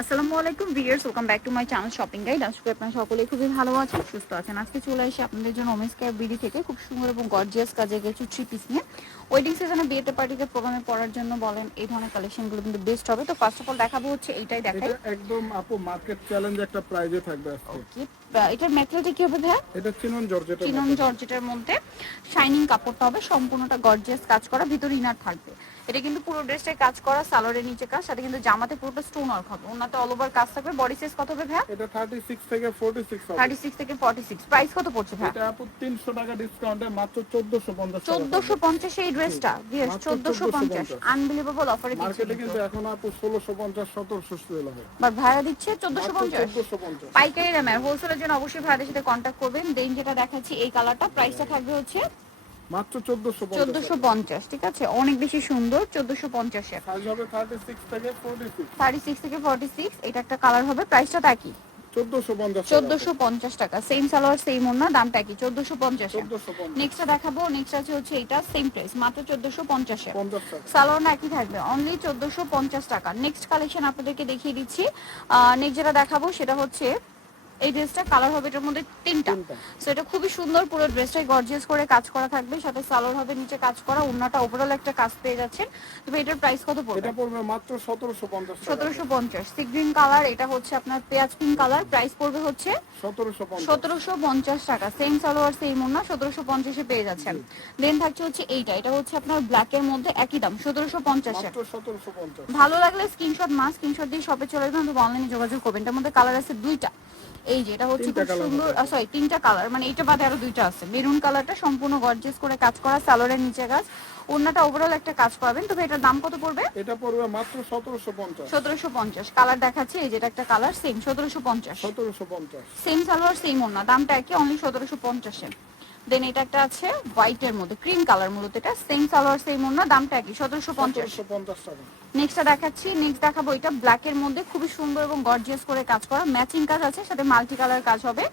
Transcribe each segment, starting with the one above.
আসসালামু আলাইকুম, viewers, welcome back to my channel shopping guide. আজকে আপনারা সকলে খুবই ভালো আছেন, সুস্থ আছেন। আজকে চলে এসে আপনাদের জন্য ওমেন্স কেয়ার বিডি থেকে। খুব সুন্দর এবং গর্জিয়াস কাজে কিছু থ্রি পিস নিয়ে। ওয়েডিং সিজনে বিয়েতে পার্টিতে প্রোগ্রামে পড়ার জন্য বলেন এই ধরনের কালেকশনগুলো কিন্তু বেস্ট হবে। তো ফার্স্ট অফ অল দেখাবো হচ্ছে এইটাই দেখাই। একদম আপু মার্কেট চ্যালেঞ্জ একটা প্রাইজে থাকবে ওকে এটার ম্যাটেরিয়ালটা কি হবে ভাইয়া? এটা চিনন জর্জেটা চিনন জর্জেটের মধ্যে শাইনিং কাপড়টা হবে সম্পূর্ণটা গর্জিয়াস কাজ করা ভিতরে ইনার থাকবে। এটা কিন্তু পুরো ড্রেসটাই কাজ করা সালোয়ারের নিচে কাজ সাথে কিন্তু জামাতে পুরোটা স্টোন ওয়ার্ক হবে। ওনাতে অল ওভার কাজ থাকবে। বডি সাইজ কত হবে ভাইয়া? এটা 36 থেকে 46 হবে। থার্টি সিক্স থেকে ফর্টি সিক্স প্রাইস কত পড়ছে ভাইয়া? এটা আপু 300 টাকা ডিসকাউন্টে মাত্র 1450 টাকা। চোদ্দশো পঞ্চাশ এই ড্রেসটা ভিউয়ার্স মাত্র চোদ্দশো পঞ্চাশ। 1450 আনবিলিভেবল অফারে মার্কেটে কিন্তু এখন আপু 1650 1700 সেল হয় বাট ভাড়া দিচ্ছে চোদ্দশো মাত্র পঞ্চাশ। 1450 পাইকারি দামে হোলসেলের জন্য অবশ্যই ভাড়াদের সাথে কন্ট্যাক্ট করবেন। দেন যেটা দেখাচ্ছি এই কালারটা প্রাইসটা থাকবে হচ্ছে মাত্র 1450 চোদ্দশো পঞ্চাশ ঠিক আছে? অনেক বেশি সুন্দর চোদ্দশো পঞ্চাশে সাইজ হবে 36 থেকে 46 থার্টি সিক্স থেকে ফর্টি সিক্স এটা একটা কালার হবে। প্রাইসটা তা কি? 1450 পঞ্চাশ টাকা। সেম সালোয়ার সেম ওন্না দামটা কি চোদ্দশো পঞ্চাশে 1450 নেক্সটটা দেখাবো নেক্সট আছে হচ্ছে এটা সেম প্রাইস মাত্র চোদ্দশো পঞ্চাশে 50 সালোয়ার না একই থাকবে অনলি চোদ্দশো পঞ্চাশ টাকা। নেক্সট কালেকশন আপনাদেরকে দেখিয়ে দিচ্ছি। নেক্সট যেটা দেখাবো সেটা হচ্ছে এই ড্রেসটা কালার হবে এটার মধ্যে তিনটা। সো এটা খুবই সুন্দর পুরো ড্রেসটাই গর্জিয়াস করে কাজ করা থাকবে। সাথে সালোয়ার হবে নিচে কাজ করা ওন্নাটা ওভারঅল একটা কাজ পেয়ে যাচ্ছেন। তবে এটার প্রাইস কত পড়বে? এটা পড়বে মাত্র 1750 টাকা। সতেরোশো পঞ্চাশ। সি গ্রিন কালার এটা হচ্ছে আপনার পেঁয়াজ পিঙ্ক কালার প্রাইস পড়বে হচ্ছে 1750 সতেরোশো পঞ্চাশ টাকা। সেম সালোয়ার সেম ওন্না সতেরোশো পঞ্চাশে পেয়ে যাচ্ছেন। দেন থাকছে হচ্ছে এইটা। এটা হচ্ছে আপনার ব্ল্যাক এর মধ্যে একই দাম সতেরোশো পঞ্চাশে মাত্র 1750 ভালো লাগলে স্ক্রিনশট মাস স্ক্রিনশট দিয়ে শপে চলে আসবেন অথবা অনলাইনে যোগাযোগ করবেন। এটার মধ্যে কালার আছে দুইটা। এই যে এটা হচ্ছে খুব সুন্দর সরি তিনটা কালার মানে এইটা বাদে আরও দুইটা আছে। মেরুন কালারটা সম্পূর্ণ গর্জিয়াস করে কাজ করা সালোয়ারের নিচে কাজ। ওন্নাটা ওভারঅল একটা কাজ পাবেন তবে এটার দাম কত পড়বে? এটা পড়বে মাত্র 1750 সতেরোশো পঞ্চাশ। কালার দেখাচ্ছে এই যেটা একটা কালার সেম সতেরোশো পঞ্চাশ। 1750 সেম সালোয়ার সেম অন্য দামটা একই অনলি সতেরোশো পঞ্চাশে। দেন এটা একটা আছে হোয়াইটের মধ্যে ক্রিম কালার মূলত এটা সেম সালোয়ার সেম ওন্না দামটা একই সতেরোশো পঞ্চাশ। 1750 টাকা নেক্সটটা দেখাচ্ছি নেক্সট দেখাবো এটা ব্ল্যাক এর মধ্যে খুবই সুন্দর এবং গর্জিয়াস করে কাজ করা ম্যাচিং কাজ আছে সাথে মাল্টি কালার কাজ হবে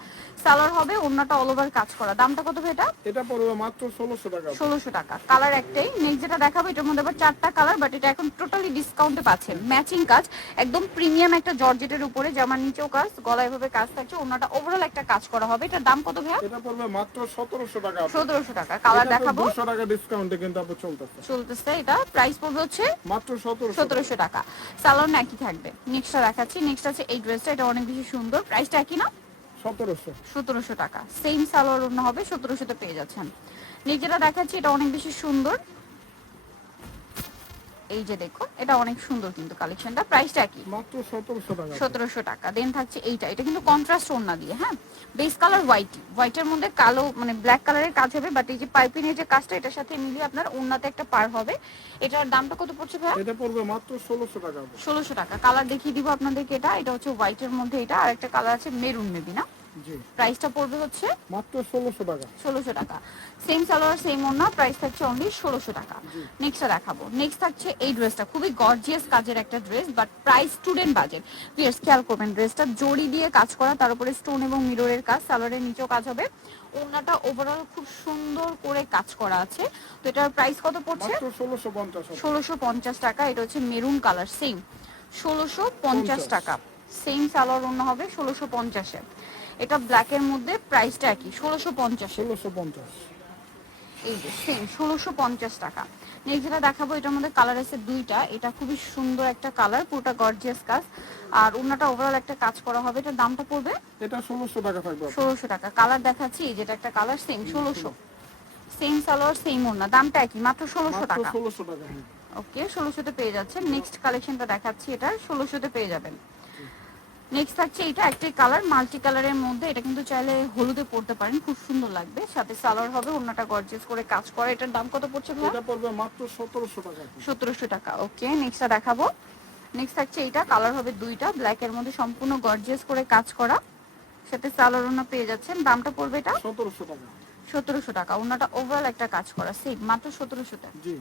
সালোয়ার হবে অন্যটা অল ওভার কাজ করা। দামটা কত এটা? এটা পড়বে মাত্র 1600 টাকা। ষোলোশো টাকা কালার একটাই। নেক্সট যেটা দেখাবো এটার মধ্যে আবার চারটা কালার বাট এটা এখন টোটালি ডিসকাউন্টে পাচ্ছেন। ম্যাচিং কাজ একদম প্রিমিয়াম একটা জর্জেটের উপরে জামার নিচেও কাজ গলায় ভাবে কাজ থাকছে অন্যটা ওভারঅল একটা কাজ করা হবে। এটার দাম কত ভাইয়া? এটা পড়বে মাত্র 1700 টাকা সতেরোশো টাকা। কালার দেখাবো। 200 টাকা ডিসকাউন্টে কিন্তু আপু চলতেছে। চলতেছে এটা। প্রাইস পড়বে হচ্ছে মাত্র 1700 টাকা। সালোয়ার একই থাকবে। নেক্সটটা দেখাচ্ছি। নেক্সট আছে এই ড্রেসটা এটা অনেক বেশি সুন্দর। প্রাইসটা একই না? 1700 সতেরোশো টাকা। সেম সালোয়ার অন্য হবে। সতেরোশোতে পেয়ে যাচ্ছেন। নিজেরা দেখাচ্ছি এটা অনেক বেশি সুন্দর। এই যে দেখুন এটা অনেক সুন্দর কিন্তু কালেকশনটা। প্রাইসটা কি মাত্র 1700 টাকা। সতেরোশো টাকা। দেন থাকছে এইটা। এটা কিন্তু কন্ট্রাস্ট ওড়না দিয়ে হ্যাঁ? বেস কালার হোয়াইট হোয়াইটের মধ্যে কালো মানে ব্ল্যাক কালারের কাজ হবে বাট এই যে পাইপিং এর যে কাজটা এটার সাথে মিলিয়ে আপনার ওড়নাতে একটা পার হবে। এটার দামটা কত পড়ছে ভাইয়া? এটা পড়বে মাত্র 1600 টাকা। আপু। ষোলোশো টাকা। কালার দেখিয়ে দিব আপনাদেরকে এটা। এটা হচ্ছে হোয়াইটের মধ্যে এটা। আর একটা কালার আছে মেরুন মেবি না? প্রাইসটা পড়বে হচ্ছে মাত্র 1600 টাকা। ষোলোশো টাকা। সেম সালোয়ার সেম ওনা প্রাইস থাকছে অনলি ষোলোশো টাকা। নেক্সটটা দেখাবো। নেক্সট থাকছে এই ড্রেসটা খুবই গর্জিয়াস কাজের একটা dress but price student budget pears খেয়াল করবেন ড্রেসটা জড়ি দিয়ে কাজ করা তার উপরে স্টোন এবং মিররের কাজ সালোয়ারের নিচেও কাজ হবে। ওনাটা ওভারঅল খুব সুন্দর করে কাজ করা আছে। তো এটার প্রাইস কত পড়ছে? মাত্র 1650 টাকা। ষোলোশো পঞ্চাশ টাকা। এটা হচ্ছে মেরুন কালার সেম ষোলোশো পঞ্চাশ টাকা। সেম সালোয়ার অন্য হবে ষোলোশো পঞ্চাশে। এটা ব্ল্যাকের মধ্যে প্রাইসটা একই ষোলোশো পঞ্চাশে। 1650 এই যে সেম ষোলোশো পঞ্চাশ টাকা। নেক্সট যেটা দেখাবো এটার মধ্যে কালার আছে দুইটা। এটা খুবই সুন্দর একটা কালার পুরোটা গর্জিয়াস কাজ। আর অন্যটা ওভারঅল একটা কাজ করা হবে। এটার দামটা পড়বে? এটা 1600 টাকা থাকবে। ষোলোশো টাকা। কালার দেখাচ্ছি যেটা একটা কালার সেম ষোলোশো। সেম সালোয়ার সেম ওড়না। দামটা একই মাত্র ষোলোশো টাকা। 1600 টাকা। ওকে ষোলোশোতে পেয়ে যাচ্ছেন। নেক্সট কালেকশনটা দেখাচ্ছি এটা ষোলোশোতে পেয়ে যাবেন। নেক্সট থাকছে এটা একটাই কালার মাল্টি কালারের মধ্যে। এটা কিন্তু চাইলে হলুদে পড়তে পারেন খুব সুন্দর লাগবে। সাথে সালোয়ার হবে অন্যটা গর্জিয়াস করে কাজ করা। এটার দাম কত পড়ছে এটা পড়বে মাত্র 1700 টাকা আপু। সতেরোশো টাকা ওকে নেক্সটটা দেখাবো। নেক্সট থাকছে এটা কালার হবে দুইটা। ব্ল্যাকের মধ্যে সম্পূর্ণ গর্জিয়াস করে কাজ করা। সাথে সালোয়ার ওনা পেয়ে যাচ্ছেন। দামটা পড়বে এটা? 1700 টাকা। সতেরোশো টাকা। ওনাটা ওভারঅল একটা কাজ করা সেম মাত্র সতেরোশো টাকা। জি।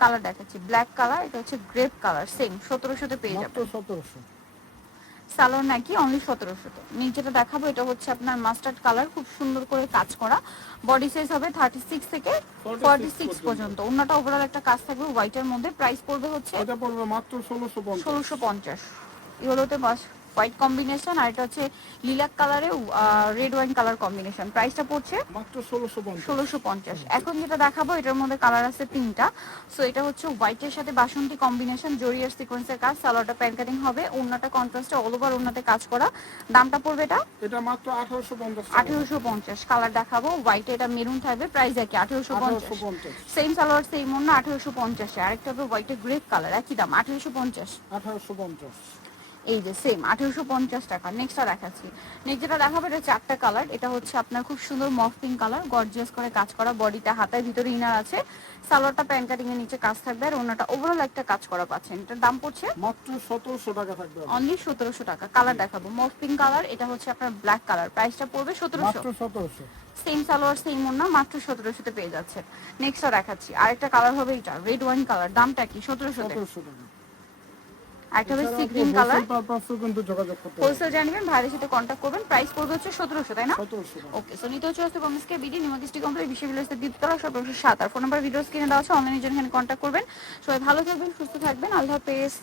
কালার দেখাচ্ছি ব্ল্যাক কালার এটা হচ্ছে গ্রেপ কালার সেম সতেরোশোতে পেয়ে যাবেন মাত্র যাবেন। 1700 সালোয়ার নাকি অনলি সতেরোশোতে নিচেটা দেখাবো এটা হচ্ছে আপনার মাস্টার্ড কালার খুব সুন্দর করে কাজ করা। বডি সাইজ হবে থার্টি সিক্স থেকে 46 ফর্টি সিক্স পর্যন্ত। অন্যটা ওভারঅল একটা কাজ থাকবে হোয়াইটের মধ্যে। প্রাইস পড়বে হচ্ছে এটা পড়বে মাত্র 1650 ষোলোশো পঞ্চাশ। ইয়েলোতে বাস হোয়াইট কম্বিনেশন আর এটা হচ্ছে লিলাক কালারে রেড ওয়াইন কালার কম্বিনেশন প্রাইসটা পড়ছে মাত্র ষোলোশো পঞ্চাশ। এখন যেটা দেখাবো এটার মধ্যে কালার আছে তিনটা। সো এটা হচ্ছে হোয়াইটের সাথে বাসন্তী কম্বিনেশন জরিয়ার সিকোয়েন্সের কাজ সালোয়ারটা প্যান কাটিং হবে ওড়নাটা কন্ট্রাস্টে অল ওভার ওড়নাতে কাজ করা। দামটা পড়বে এটা? এটা মাত্র আঠারোশো পঞ্চাশ আঠেরোশো পঞ্চাশ। কালার দেখাবো হোয়াইটে এটা মেরুন থাকবে প্রাইস একই আঠেরোশো পঞ্চাশ। সেম সালোয়ার সেম ওড়না আঠেরোশো পঞ্চাশে। আরেকটা হবে হোয়াইটে গ্রে কালার একই দাম আঠেরোশো পঞ্চাশ। আঠারোশো পঞ্চাশ। এই যে সেম আঠেরোশো পঞ্চাশ টাকা। নেক্সটটা দেখাচ্ছি। নেক্সট যেটা দেখাবো এটা চারটা কালার এটা হচ্ছে আপনার খুব সুন্দর মফ পিঙ্ক কালার গর্জিয়াস করে কাজ করা বডিটা হাতায় ভিতরে ইনার আছে। সালোয়ারটা প্যান্ট কাটিং এর নিচে কাজ থাকবে আর ওনাটা ওভারঅল একটা কাজ করা পাচ্ছেন। এটার দাম পড়ছে? মাত্র সতেরোশো টাকা থাকবে অনলি সতেরোশো টাকা। কালার দেখাবো। মফ পিঙ্ক কালার এটা হচ্ছে আপনার ব্ল্যাক কালার প্রাইসটা পড়বে সতেরোশো। মাত্র সতেরোশো। সেম সালোয়ার সেম ওনা মাত্র সতেরোশোতে পেয়ে যাচ্ছে নেক্সটটা দেখাচ্ছি। আরেকটা কালার হবে এটা রেড ওয়াইন কালার দামটা কি? সতেরোশোতে। সতেরোশো টাকা। হবে সি গ্রিন কালার। কিন্তু যোগাযোগ করতে হোলসেল জানবেন ভাইয়ের সাথে কন্ট্যাক্ট করবেন। প্রাইস পড়বে হচ্ছে সতেরোশো তাই না? ওকে সো নিতে হচ্ছে হচ্ছে বিডি নিমকিস্টি দ্বিতলা সতেরোশো সাত। আর ফোন নাম্বার ভিডিও স্ক্রিনে দেওয়া আছে অনলাইনে জন্য এখানে কন্ট্যাক্ট করবেন। সবাই ভালো থাকবেন সুস্থ থাকবেন। আল্লাহ হাফেজ।